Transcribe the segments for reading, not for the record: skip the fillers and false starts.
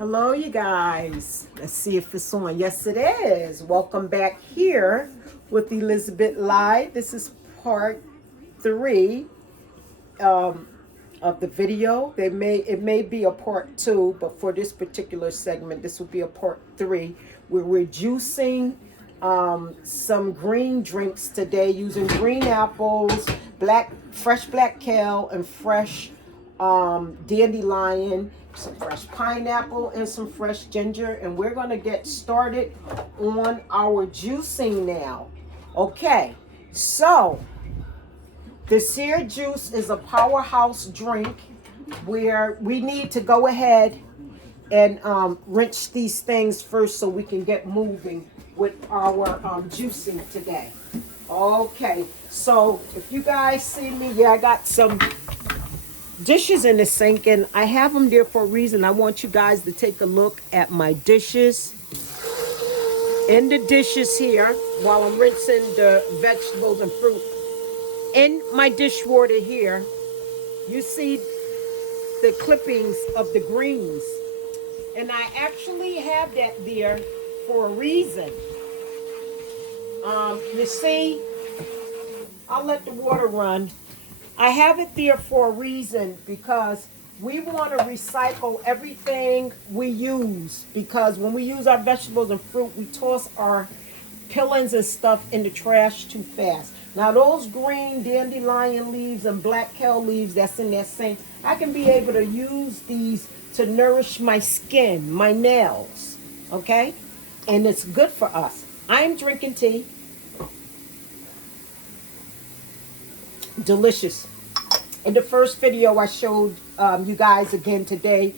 Hello, you guys. Let's see if it's on. Yes, it is. Welcome back here with Elizabeth Live. This is part 3 of the video. It may be a part 2, but for this particular segment, this will be a part 3 where we're juicing some green drinks today using green apples, fresh black kale, and fresh dandelion, some fresh pineapple, and some fresh ginger. And we're going to get started on our juicing now. Okay, so this here juice is a Powerhouse drink where we need to go ahead and rinse these things first so we can get moving with our juicing today. Okay, so if you guys see me, I got some dishes in the sink, and I have them there for a reason. I want you guys to take a look at my dishes. In the dishes here, while I'm rinsing the vegetables and fruit, in my dishwater here, you see the clippings of the greens. And I actually have that there for a reason. You see, I'll let the water run. I have it there for a reason because we want to recycle everything we use, because when we use our vegetables and fruit, we toss our peelings and stuff in the trash too fast. Now those green dandelion leaves and black kale leaves that's in that sink, I can be able to use these to nourish my skin, my nails, okay? And it's good for us. I'm drinking tea. Delicious. In the first video, I showed you guys again today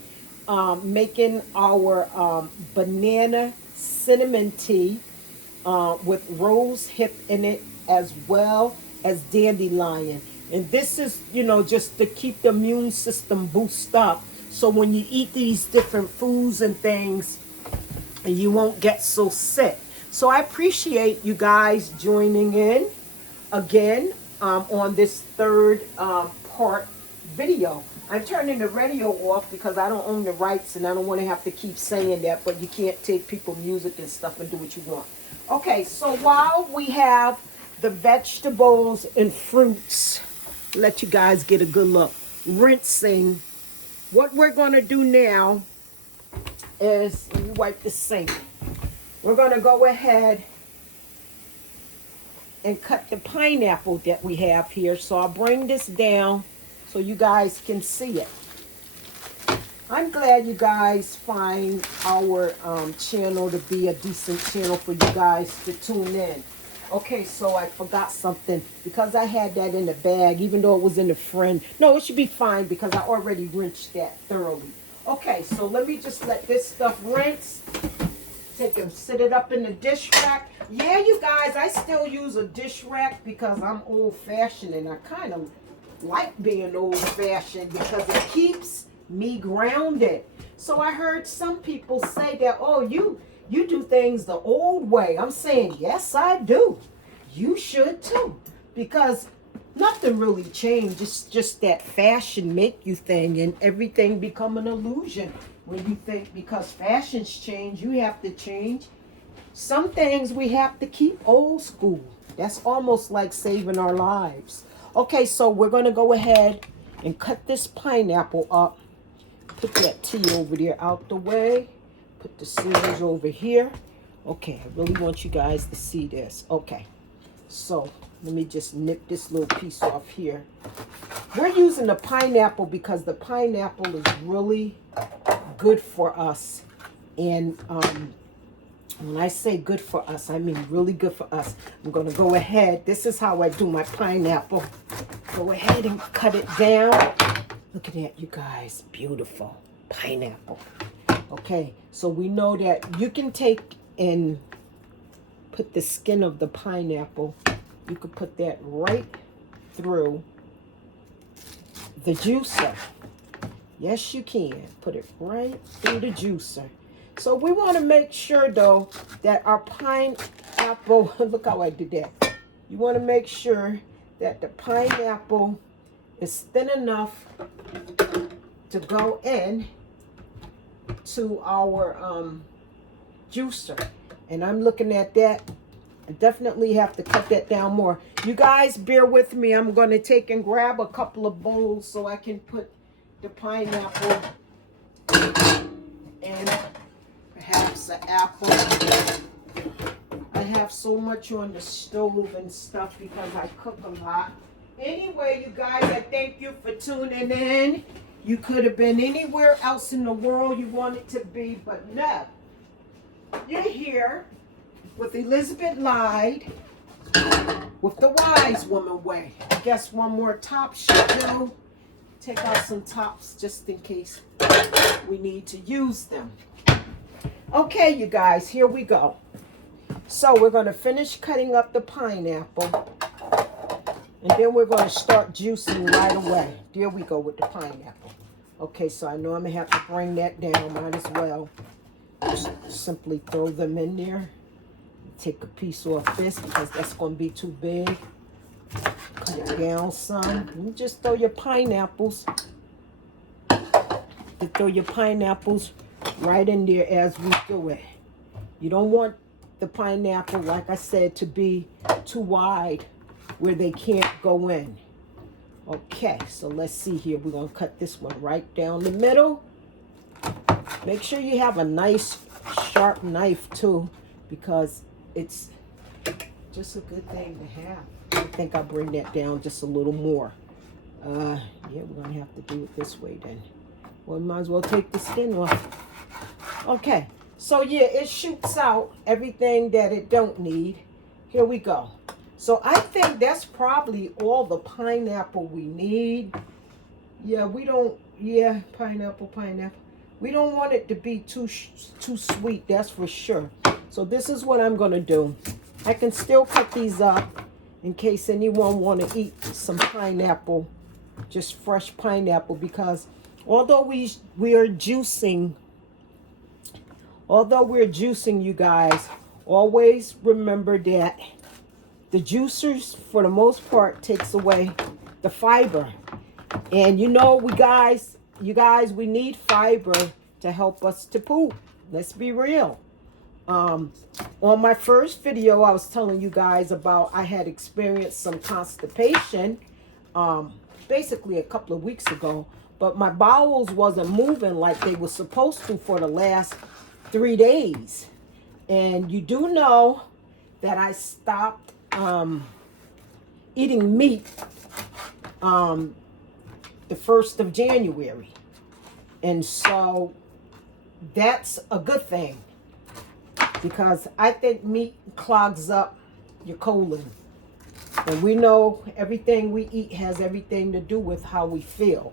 making our banana cinnamon tea with rose hip in it, as well as dandelion. And this is, just to keep the immune system boosted up. So when you eat these different foods and things, you won't get so sick. So I appreciate you guys joining in again on this third part video. I'm turning the radio off because I don't own the rights and I don't want to have to keep saying that, but you can't take people's music and stuff and do what you want. Okay, so while we have the vegetables and fruits, let you guys get a good look, rinsing, what we're going to do now is, let me wipe the sink. We're going to go ahead and cut the pineapple that we have here. So I'll bring this down so you guys can see it. I'm glad you guys find our channel to be a decent channel for you guys to tune in. Okay, so I forgot something. Because I had that in the bag, even though it was in the fridge. No, it should be fine because I already rinsed that thoroughly. Okay, so let me just let this stuff rinse. Take and sit it up in the dish rack. Yeah, you guys, I still use a dish rack because I'm old-fashioned, and I kind of like being old-fashioned because it keeps me grounded. So I heard some people say that, oh, you do things the old way. I'm saying, yes, I do. You should too. Because nothing really changed. It's just that fashion make you thing, and everything become an illusion. When you think because fashions change, you have to change. Some things we have to keep old school. That's almost like saving our lives. Okay, so we're going to go ahead and cut this pineapple up. Put that tea over there out the way. Put the scissors over here. Okay, I really want you guys to see this. Okay, so let me just nip this little piece off here. We're using the pineapple because the pineapple is really good for us. And when I say good for us, I mean really good for us. I'm going to go ahead. This is how I do my pineapple. Go ahead and cut it down. Look at that, you guys. Beautiful pineapple. Okay, so we know that you can take and put the skin of the pineapple. You could put that right through the juicer. Yes, you can. Put it right through the juicer. So we want to make sure, though, that our pineapple, look how I did that. You want to make sure that the pineapple is thin enough to go in to our juicer. And I'm looking at that. I definitely have to cut that down more. You guys bear with me. I'm going to take and grab a couple of bowls so I can put the pineapple and perhaps an apple. I have so much on the stove and stuff because I cook a lot. Anyway, you guys, I thank you for tuning in. You could have been anywhere else in the world you wanted to be, but no. You're here with Elizabeth Lied with the Wise Woman Way. I guess one more top should do. Take out some tops just in case we need to use them. Okay, you guys, here we go. So we're going to finish cutting up the pineapple. And then we're going to start juicing right away. There we go with the pineapple. Okay, so I know I'm going to have to bring that down. Might as well just simply throw them in there. Take a piece off this because that's going to be too big. Cut it down some. You just throw your pineapples. You throw your pineapples right in there as we do it. You don't want the pineapple, like I said, to be too wide where they can't go in. Okay, so let's see here. We're going to cut this one right down the middle. Make sure you have a nice sharp knife too, because it's just a good thing to have. I think I'll bring that down just a little more. Yeah, we're going to have to do it this way then. Well, we might as well take the skin off. Okay, so yeah, it shoots out everything that it don't need. Here we go. So I think that's probably all the pineapple we need. Yeah, pineapple. We don't want it to be too sweet, that's for sure. So this is what I'm going to do. I can still cut these up in case anyone want to eat some pineapple, just fresh pineapple, because although we're juicing, you guys, always remember that the juicers, for the most part, takes away the fiber. And you know, you guys, we need fiber to help us to poop. Let's be real. On my first video, I was telling you guys about I had experienced some constipation, basically a couple of weeks ago, but my bowels wasn't moving like they were supposed to for the last 3 days. And you do know that I stopped eating meat the 1st of January. And so that's a good thing, because I think meat clogs up your colon. And we know everything we eat has everything to do with how we feel.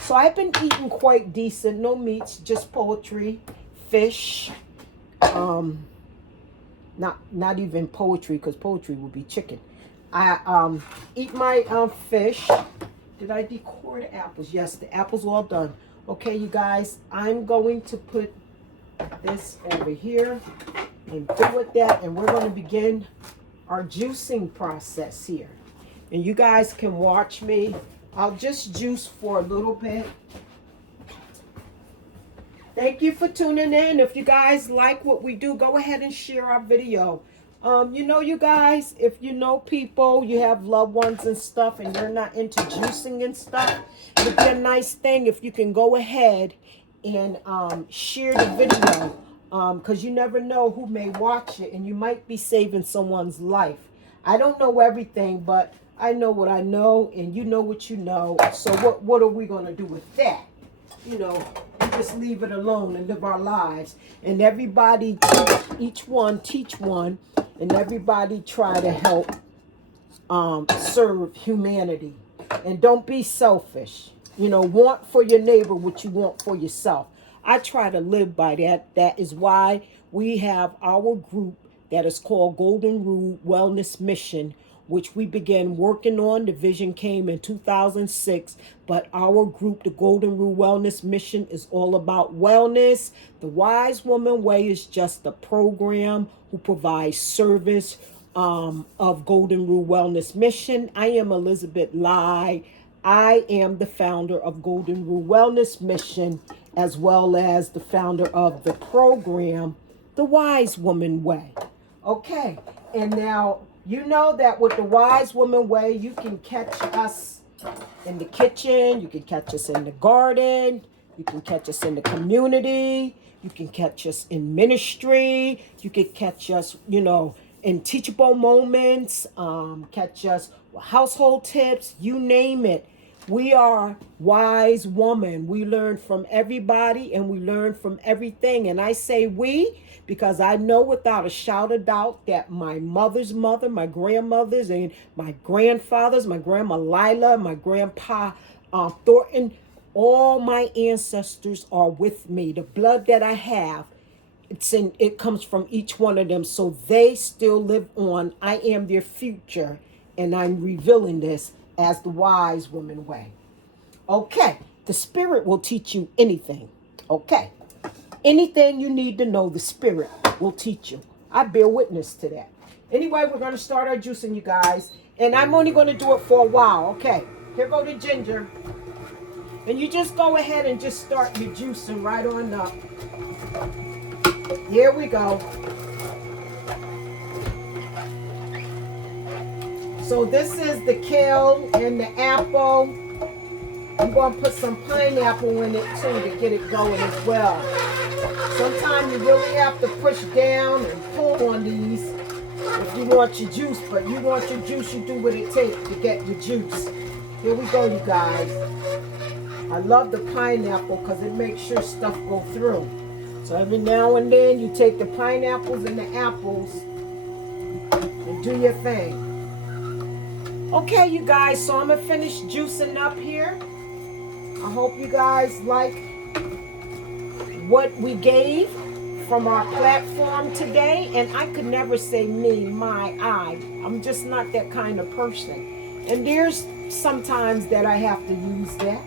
So I've been eating quite decent. No meats, just poultry, fish. Not even poultry, because poultry would be chicken. I eat my fish. Did I decore the apples? Yes, the apples all done. Okay, you guys, I'm going to put this over here and fill with that, and we're going to begin our juicing process here. And you guys can watch me. I'll just juice for a little bit. Thank you for tuning in. If you guys like what we do, go ahead and share our video. You know, you guys, if you know people, you have loved ones and stuff, and you're not into juicing and stuff, it'd be a nice thing if you can go ahead and share the video, because you never know who may watch it, and you might be saving someone's life. I don't know everything, but I know what I know, and you know what you know. So what are we going to do with that? You know, we just leave it alone and live our lives. And everybody, each one teach one, and everybody try to help serve humanity. And don't be selfish. You know, want for your neighbor what you want for yourself. I try to live by that. That is why we have our group that is called Golden Rule Wellness Mission, which we began working on. The vision came in 2006, but our group, the Golden Rule Wellness Mission, is all about wellness. The Wise Woman Way is just a program who provides service of Golden Rule Wellness Mission. I am Elizabeth Lai. I am the founder of Golden Rule Wellness Mission, as well as the founder of the program, The Wise Woman Way. Okay, and now you know that with the Wise Woman Way, you can catch us in the kitchen, you can catch us in the garden, you can catch us in the community, you can catch us in ministry, you can catch us, in teachable moments, catch us with household tips, you name it. We are wise woman. We learn from everybody and we learn from everything. And I say we because I know without a shout of doubt that my mother's mother, my grandmothers, and my grandfathers, my grandma Lila, my grandpa Thornton, all my ancestors are with me. The blood that I have, it comes from each one of them, so they still live on. I am their future, and I'm revealing this as the wise woman way. Okay, the spirit will teach you anything. Okay, anything you need to know, the spirit will teach you. I bear witness to that. Anyway, we're going to start our juicing, you guys, and I'm only going to do it for a while. Okay, here go the ginger, and you just go ahead and just start your juicing right on up. Here we go. So this is the kale and the apple. I'm going to put some pineapple in it too to get it going as well. Sometimes you really have to push down and pull on these if you want your juice, but you want your juice, you do what it takes to get your juice. Here we go, you guys. I love the pineapple because it makes sure stuff go through. So every now and then you take the pineapples and the apples and do your thing. Okay, you guys, so I'm going to finish juicing up here. I hope you guys like what we gave from our platform today. And I could never say me, my, I. I'm just not that kind of person. And there's sometimes that I have to use that.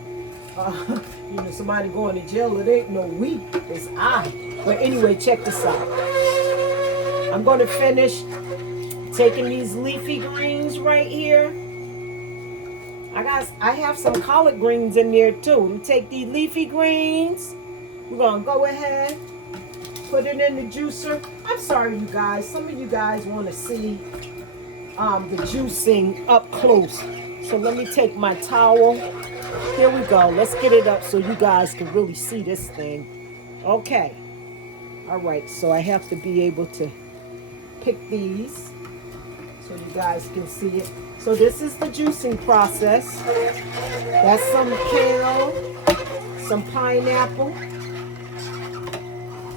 Somebody going to jail, it ain't no we, it's I. But anyway, check this out. I'm going to finish taking these leafy greens right here. I have some collard greens in there too. We take these leafy greens. We're going to go ahead, put it in the juicer. I'm sorry, you guys. Some of you guys want to see the juicing up close. So let me take my towel. Here we go. Let's get it up so you guys can really see this thing. Okay. All right. So I have to be able to pick these so you guys can see it. So this is the juicing process. That's some kale, some pineapple,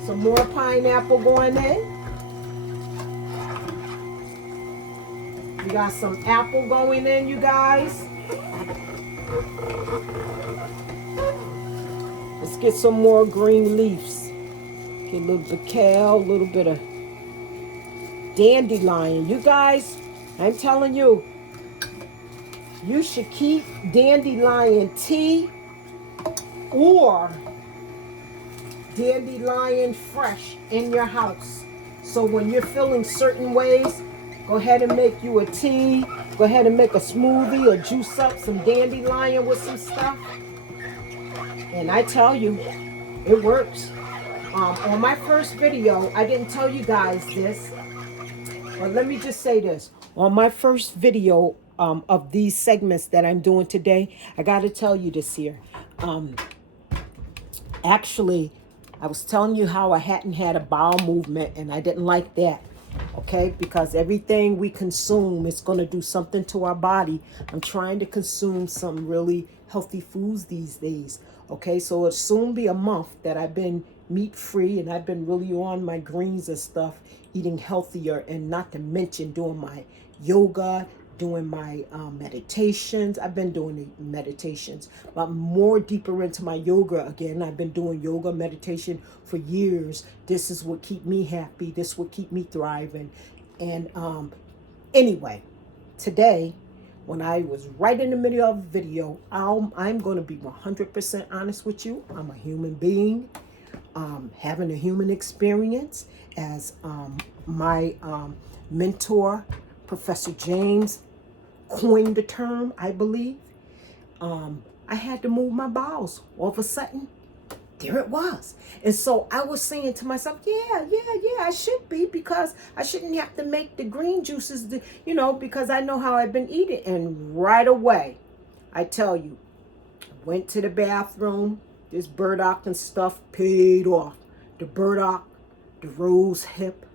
some more pineapple going in. We got some apple going in, you guys. Let's get some more green leaves. Get a little bit of kale, a little bit of dandelion. You guys, I'm telling you, you should keep dandelion tea or dandelion fresh in your house. So when you're feeling certain ways, go ahead and make you a tea. Go ahead and make a smoothie or juice up some dandelion with some stuff. And I tell you, it works. On my first video, I didn't tell you guys this, but let me just say this. On my first video of these segments that I'm doing today, I got to tell you this here. Actually, I was telling you how I hadn't had a bowel movement, and I didn't like that. Okay, because everything we consume is going to do something to our body. I'm trying to consume some really healthy foods these days. Okay, so it'll soon be a month that I've been meat free, and I've been really on my greens and stuff, eating healthier, and not to mention doing my yoga, doing my meditations. I've been doing the meditations, but I'm more deeper into my yoga again. I've been doing yoga meditation for years. This is what keep me happy. This will keep me thriving. And anyway, today, when I was right in the middle of the video, I'm going to be 100% honest with you. I'm a human being, having a human experience, as my mentor, Professor James, coined the term, I believe. I had to move my bowels. All of a sudden, there it was. And so I was saying to myself, yeah, I should be, because I shouldn't have to make the green juices, because I know how I've been eating. And right away, I tell you, I went to the bathroom, this burdock and stuff paid off. The burdock, the rose hip,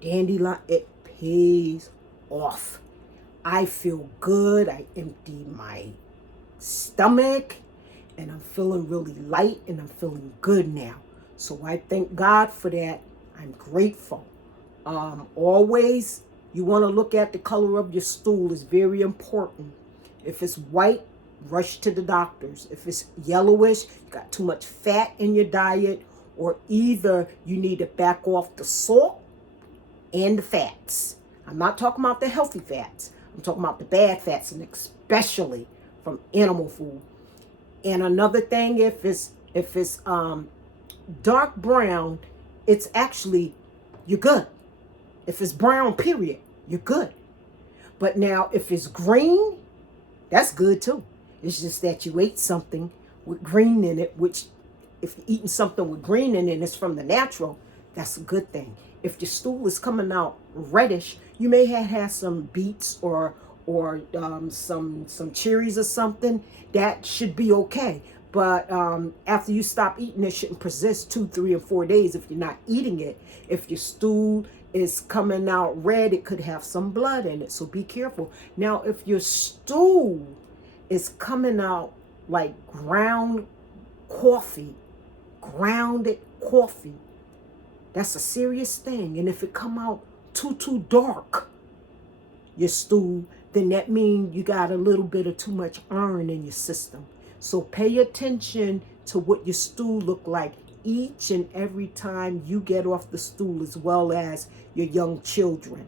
dandelion, it pays off. I feel good. I empty my stomach, and I'm feeling really light, and I'm feeling good now. So I thank God for that. I'm grateful. Always, you want to look at the color of your stool. It's very important. If it's white, rush to the doctors. If it's yellowish, you got too much fat in your diet, or either you need to back off the salt and the fats. I'm not talking about the healthy fats. I'm talking about the bad fats, and especially from animal food. And another thing, if it's dark brown, it's actually, you're good. If it's brown, period, you're good. But now, if it's green, that's good too. It's just that you ate something with green in it, which, if you're eating something with green in it and it's from the natural, that's a good thing. If your stool is coming out reddish, you may have had some beets or some cherries or something. That should be okay. But after you stop eating, it shouldn't persist 2, 3, and 4 days if you're not eating it. If your stool is coming out red, it could have some blood in it. So be careful. Now, if your stool is coming out like grounded coffee, that's a serious thing. And if it come out too dark, your stool, then that means you got a little bit of too much iron in your system. So pay attention to what your stool look like each and every time you get off the stool, as well as your young children.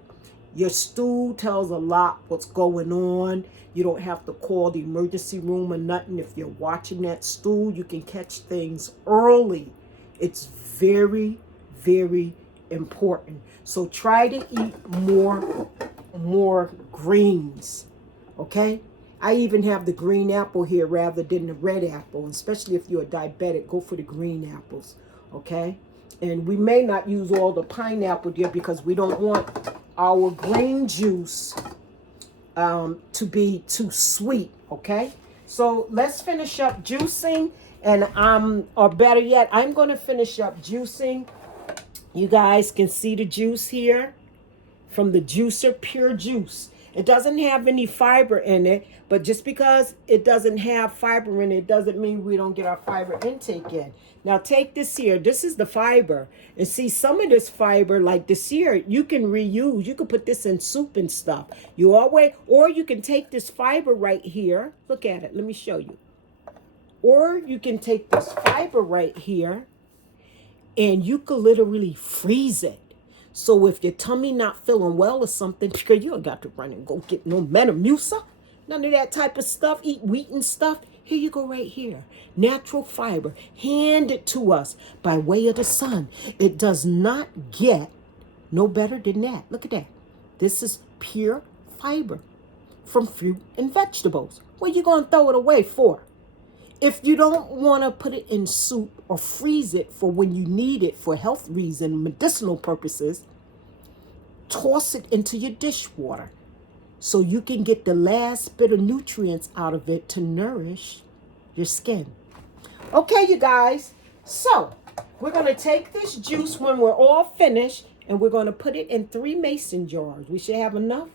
Your stool tells a lot what's going on. You don't have to call the emergency room or nothing. If you're watching that stool, you can catch things early. It's very, very important. So try to eat more greens, okay? I even have the green apple here rather than the red apple. Especially if you're a diabetic, go for the green apples, okay? And we may not use all the pineapple there because we don't want our green juice to be too sweet, okay? So let's finish up juicing, and or better yet, I'm going to finish up juicing. You guys can see the juice here from the juicer, pure juice. It doesn't have any fiber in it, but just because it doesn't have fiber in it doesn't mean we don't get our fiber intake in. Now take this here. This is the fiber. And see, some of this fiber, like this here, you can reuse. You can put this in soup and stuff. You always, or you can take this fiber right here. Look at it. Let me show you. Or you can take this fiber right here and you could literally freeze it. So if your tummy not feeling well or something, because you don't got to run and go get no Metamucil, none of that type of stuff, eat wheat and stuff. Here you go right here. Natural fiber handed to us by way of the sun. It does not get no better than that. Look at that. This is pure fiber from fruit and vegetables. What are you going to throw it away for? If you don't want to put it in soup or freeze it for when you need it for health reasons, medicinal purposes, toss it into your dishwater so you can get the last bit of nutrients out of it to nourish your skin. Okay, you guys. So we're going to take this juice when we're all finished, and we're going to put it in 3 mason jars. We should have enough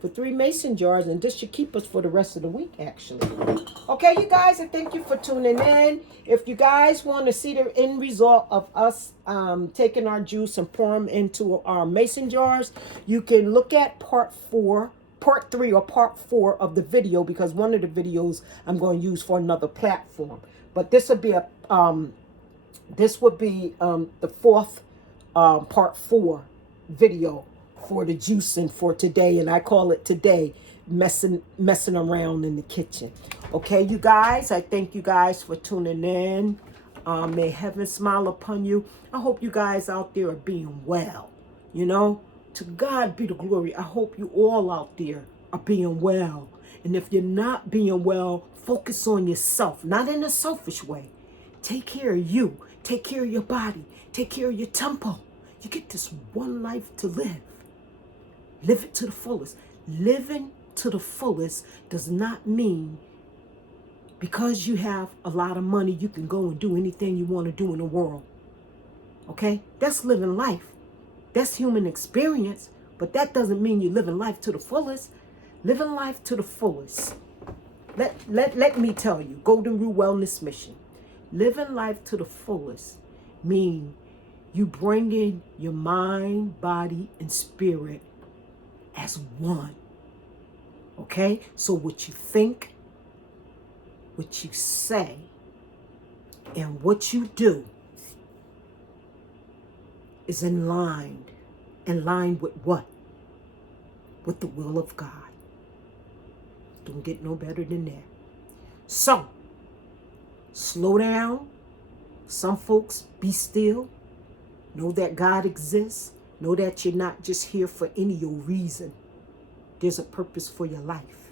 for 3 mason jars, and this should keep us for the rest of the week, actually. Okay, you guys, and thank you for tuning in. If you guys want to see the end result of us taking our juice and pour them into our mason jars, you can look at part 3 or part 4 of the video, because one of the videos I'm going to use for another platform. But this would be the 4th part 4 video for the juicing for today, and I call it today messing around in the kitchen. Okay, you guys, I thank you guys for tuning in. May heaven smile upon you. I hope you guys out there are being well. To God be the glory. I hope you all out there are being well And if you're not being well, focus on yourself, not in a selfish way. Take care of you. Take care of your body. Take care of your temple. You get this one life to live. Live it to the fullest. Living to the fullest does not mean because you have a lot of money, you can go and do anything you want to do in the world. Okay? That's living life. That's human experience. But that doesn't mean you're living life to the fullest. Living life to the fullest. Let me tell you, Golden Rule Wellness Mission. Living life to the fullest mean you bringing your mind, body, and spirit as one. Okay? So what you think, what you say, and what you do is in line. In line with what? With the will of God. Don't get no better than that. So, slow down. Some folks, be still. Know that God exists. Know that you're not just here for any old reason. There's a purpose for your life.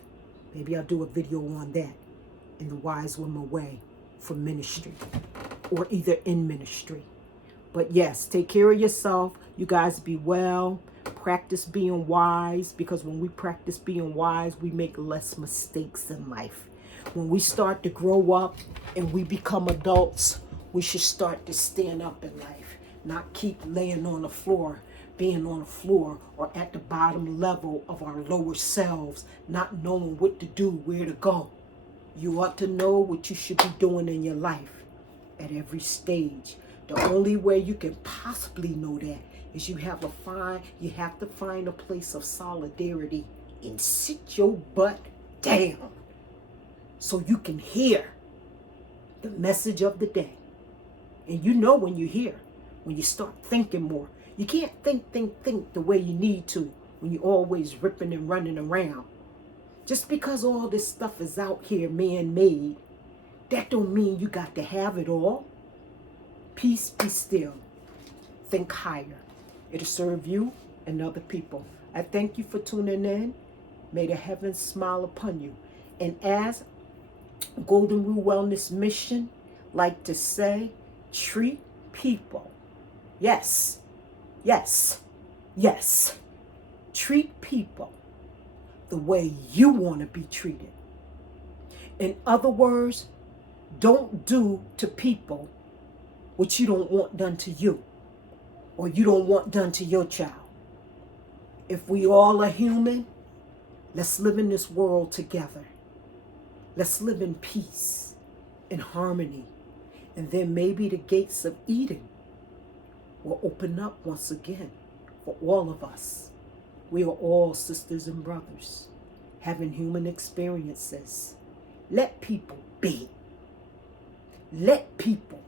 Maybe I'll do a video on that in the Wise Woman Way for ministry or either in ministry. But yes, take care of yourself. You guys be well. Practice being wise, because when we practice being wise, we make less mistakes in life. When we start to grow up and we become adults, we should start to stand up in life, not keep laying on the floor, being on the floor or at the bottom level of our lower selves, not knowing what to do, where to go. You ought to know what you should be doing in your life at every stage. The only way you can possibly know that is you have to find a place of solidarity and sit your butt down so you can hear the message of the day. And you know when you hear, when you start thinking more. You can't think the way you need to when you're always ripping and running around. Just because all this stuff is out here man-made, that don't mean you got to have it all. Peace, be still. Think higher. It'll serve you and other people. I thank you for tuning in. May the heavens smile upon you. And as Golden Rule Wellness Mission like to say, treat people. Yes. Treat people the way you want to be treated. In other words, don't do to people what you don't want done to you, or you don't want done to your child. If we all are human, let's live in this world together. Let's live in peace and harmony. And then maybe the gates of Eden will open up once again for all of us. We are all sisters and brothers having human experiences. Let people be. Let people